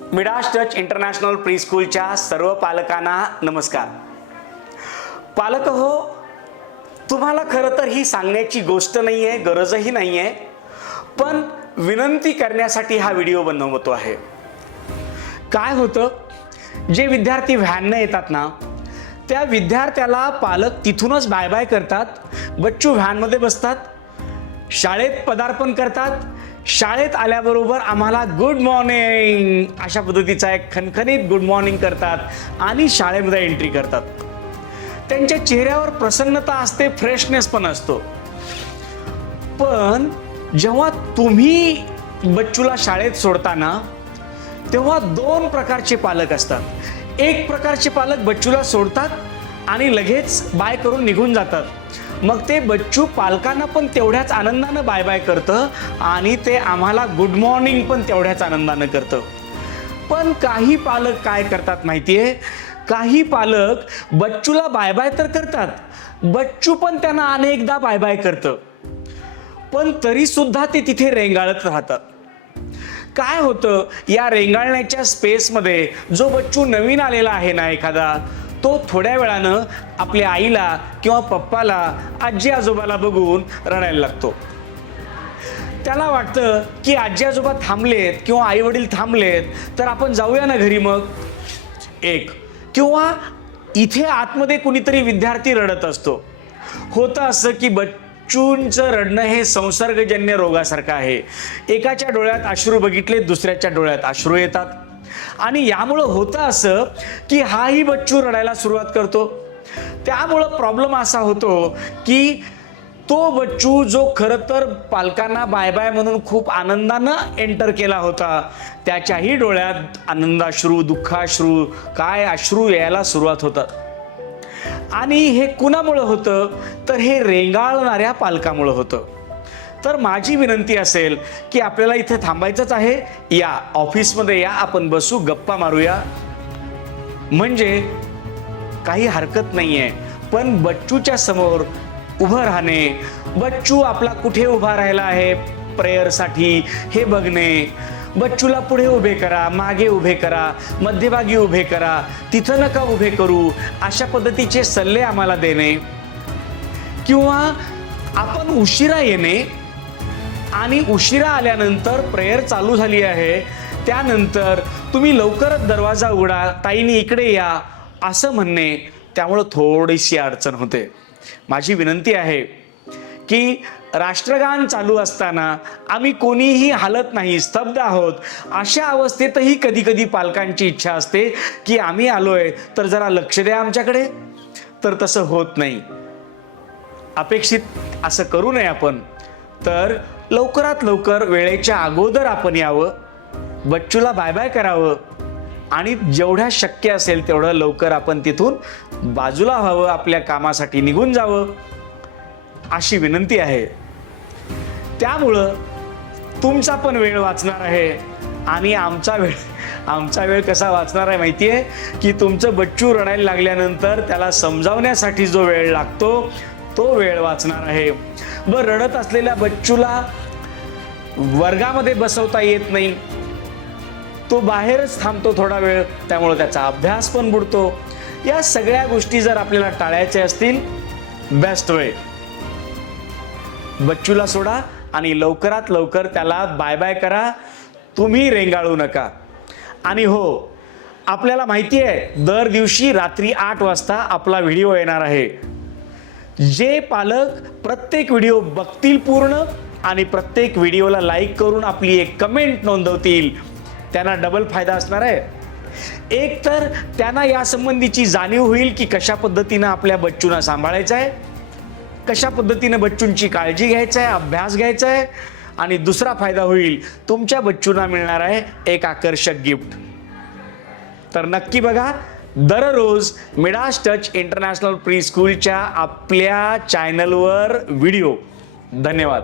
Midas touch international pre स्कूलच्या सर्व पालकांना नमस्कार. पालक हो तुम्हाला खरं तर ही सांगण्याची गोष्ट नाही आहे गरजही नाही आहे पण विनंती करण्यासाठी हा व्हिडिओ बनवतो आहे. काय होतं जे विद्यार्थी व्हॅननं येतात ना त्या विद्यार्थ्याला पालक तिथूनच बाय बाय करतात बच्चू व्हॅनमध्ये बसतात शाळेत पदार्पण करतात शाळेत आल्याबरोबर आम्हाला गुड मॉर्निंग अशा पद्धतीचा एक खनखनीत गुड मॉर्निंग करतात आणि शाळेमध्ये एंट्री करतात. त्यांच्या चेहऱ्यावर प्रसन्नता असते फ्रेशनेस पण असतो. पण जेव्हा तुम्ही बच्चूला शाळेत सोडताना तेव्हा दोन प्रकारचे पालक असतात. एक प्रकारचे पालक बच्चूला सोडतात आणि लगेच बाय करून निघून जातात. मग ते बच्चू पालकांना पण तेवढ्याच आनंदानं बाय बाय करतं आणि ते आम्हाला गुड मॉर्निंग पण तेवढ्याच आनंदानं करतं. पण काही पालक काय करतात माहितीये? काही पालक बच्चूला बाय बाय तर करतात. बच्चू पण त्यांना अनेकदा बाय बाय करतं. पण तरी सुद्धा ते तिथे रेंगाळत राहतात. काय होतं? या रेंगाळण्याच्या स्पेसमध्ये जो बच्चू नवीन आलेला आहे ना एखादा तो थोड्या वेळानं आपल्या आईला किंवा पप्पाला आजी आजोबाला बघून रडायला लागतो. त्याला वाटतं की आजी आजोबा थांबलेत किंवा आई वडील थांबलेत तर आपण जाऊया ना घरी मग? एक. किंवा इथे आतमध्ये कुणीतरी विद्यार्थी रडत असतो. होतं असं की बच्चूंचं रडणं हे संसर्गजन्य रोगासारखं आहे. एकाच्या डोळ्यात अश्रू बघितले दुसऱ्याच्या डोळ्यात अश्रू येतात. आणि यामुळं होतं असं की हाही बच्चू रडायला सुरुवात करतो. त्यामुळं प्रॉब्लेम असा होतो की तो बच्चू जो खरं तर पालकांना बाय बाय म्हणून खूप आनंदानं एंटर केला होता त्याच्याही डोळ्यात आनंदाश्रू दुःखाश्रू काय अश्रू यायला सुरुवात होतात आणि हे कुणामुळं होतं? तर हे रेंगाळणाऱ्या पालकामुळं होतं. तर माझी विनंती असेल की आपल्याला इथे थांबायचंच आहे. या ऑफिसमध्ये या आपण बसू गप्पा मारूया. म्हणजे काही हरकत नाही आहे पण बच्चूच्या समोर उभं राहणे बच्चू आपला कुठे उभा राहिला आहे? प्रेयरसाठी हे बघणे बच्चूला पुढे उभे करा मागे उभे करा मध्यभागी उभे करा तिथं नका उभे करू अशा पद्धतीचे सल्ले आम्हाला देणे. किंवा आपण उशिरा येणे आणि उशिरा आल्यानंतर प्रेयर चालू झाली आहे. त्यानंतर तुम्ही लवकरच दरवाजा उघडा ताईनी इकडे या असं म्हणणे त्यामुळं थोडीशी अडचण होते. माझी विनंती आहे की राष्ट्रगान चालू असताना आम्ही कोणीही हालत नाही स्तब्ध आहोत. अशा अवस्थेतही कधी कधी पालकांची इच्छा असते की आम्ही आलोय तर जरा लक्ष द्या आमच्याकडे. तर तसं होत नाही. अपेक्षित असं करू नये आपण. तर लवकरात लवकर वेळेच्या अगोदर आपण यावं बच्चूला बाय बाय करावं. आणि जेवढ्या शक्य असेल तेवढं लवकर आपण तिथून बाजूला व्हावं आपल्या कामासाठी निघून जावं अशी विनंती आहे. त्यामुळं तुमचा पण वेळ वाचणार आहे. आणि आमचा वेळ आमचा वेळ कसा वाचणार आहे माहिती आहे की तुमचं बच्चू रडायला लागल्यानंतर त्याला समजावण्यासाठी जो वेळ लागतो तो वेळ वाचणार आहे. व रडत असलेल्या बच्चूला वर्गामध्ये बसवता येत नाही. तो बाहेरच थांबतो थोडा वेळ त्यामुळे त्याचा अभ्यास पण बुडतो. या सगळ्या गोष्टी जर आपल्याला टाळायच्या असतील बेस्ट वे बच्चूला सोडा आणि लवकरात लवकर त्याला बाय बाय करा. तुम्ही रेंगाळू नका. आणि हो आपल्याला माहिती आहे दर दिवशी रात्री आठ वाजता आपला व्हिडिओ येणार आहे. जे पालक प्रत्येक व्हिडिओ बघतील पूर्ण आणि प्रत्येक व्हिडिओला लाईक करून आपली एक कमेंट नोंदवतील त्यांना डबल फायदा असणार आहे. एक तर त्यांना यासंबंधीची जाणीव होईल की कशा पद्धतीनं आपल्या बच्चूंना सांभाळायचं आहे कशा पद्धतीनं बच्चूंची काळजी घ्यायचं आहे अभ्यास घ्यायचा आहे आणि दुसरा फायदा होईल तुमच्या बच्चूंना मिळणार आहे एक आकर्षक गिफ्ट तर नक्की बघा दररोज मिडास टच इंटरनॅशनल प्री स्कूलच्या आपल्या चॅनलवर व्हिडिओ धन्यवाद.